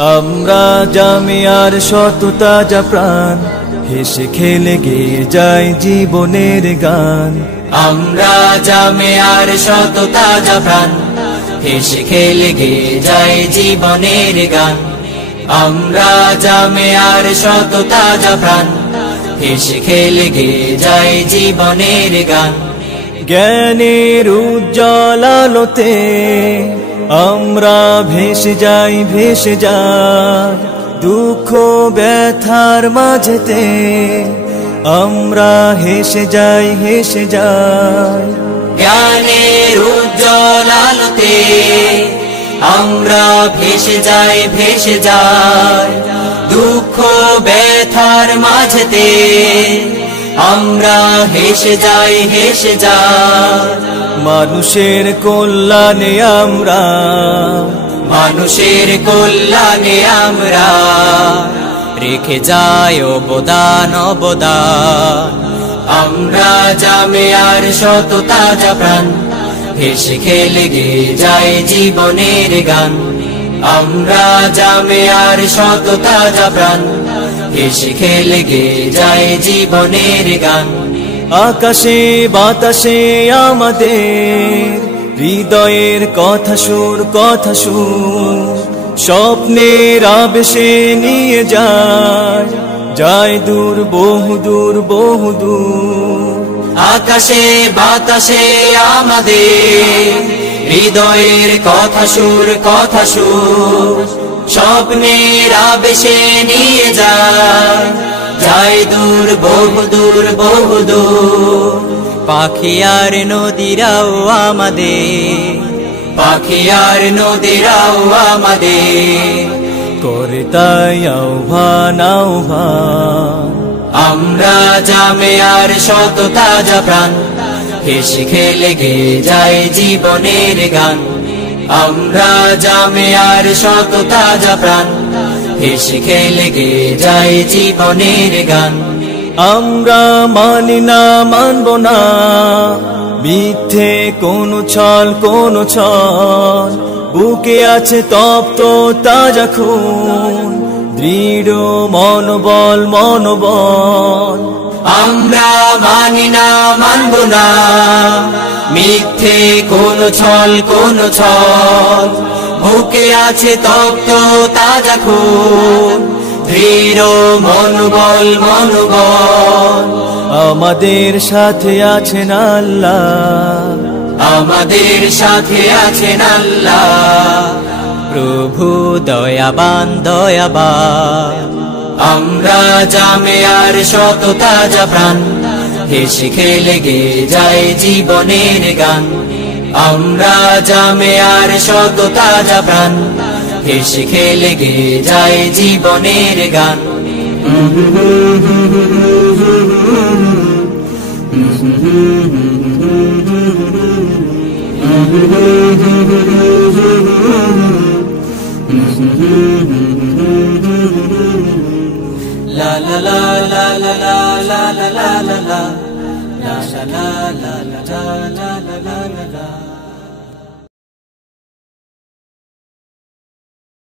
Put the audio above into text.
আমরা জামিয়ার শত তাজা প্রাণ, হেসে খেলে গেয়ে যায় জীবনের গান। আমরা জামিয়ার শত তাজা প্রাণ, হেসে খেলে গেয়ে যায় জীবনের গান। আমরা জামিয়ার শত তাজা প্রাণ, হেসে খেলে গেয়ে যায় জীবনের গান। জ্ঞানের উজ্জ্বল আলোতে আমরা ভেসে যাই, ভেসে যাই দুঃখ ব্যথার মাঝেতে আমরা হেসে যাই, হেসে যাই। জ্ঞানের উজ্জ্বল আলোতে আমরা ভেসে যাই, ভেসে যাই দুঃখ ব্যথার মাঝেতে আমরা হেসে যাই, হেসে যাই। মানুষের কল্যাণে আমরা, মানুষের কল্যাণে আমরা রেখে যাই অবদান, অবদান। আমরা জামিয়ার শত তাজা প্রাণ, হেসে খেলে গেয়ে যায় জীবনের গান। আমরা জামিয়ার শত তাজা প্রাণ, হেসে খেলে গেয়ে যায় জীবনের গান। আকাশে বাতাসে আমাদের হৃদয়ের কথা সুর, কথা সুর স্বপ্নের আবেশে নিয়ে যায়, যায় দূর, বহুদূর, বহুদূর। আকাশে বাতাসে আমাদের হৃদয়ের কথা সুর, কথা সুর স্বপ্নের আবেশে নিয়ে যায়, যায় দূর, বহুদূর, বহুদূর। পাখি আর নদীরাও আমাদের, পাখি আর নদীরাও আমাদের করে তাই আহ্বান, আহ্বান। আমরা জামিয়ার শত তাজা প্রাণ, হেসে খেলে গেয়ে যায় জীবনের গান। আমরা জামিয়ার শত তাজা প্রাণ, হেসে খেলে গেয়ে যায় জীবনের গান। আমরা মানি না, মানব না মিথ্যে কোনো ছল, কোনো ছল। বুকে আছে তপ্ত তাজা খুন, দৃঢ় মনোবল, মনোবল। আমরা মানি না, মানব না মিথ্যে কোনো ছল, কোনো ছল। বুকে আছে তপ্ত তাজা খুন, দৃঢ় মনোবল, মনোবল। আমাদের সাথে আছেন আল্লাহ, আমাদের সাথে আছেন আল্লাহ প্রভু দয়াবান, দয়াবান। আমরা জামিয়ার শত তাজা প্রাণ, হেসে খেলে গেয়ে যায় জীবনের গান। আমরা জামিয়ার শত তাজা প্রাণ, হেসে খেলে গেয়ে যায় জীবনের গান। La la la la la la la la la la la la la la la la la la la la.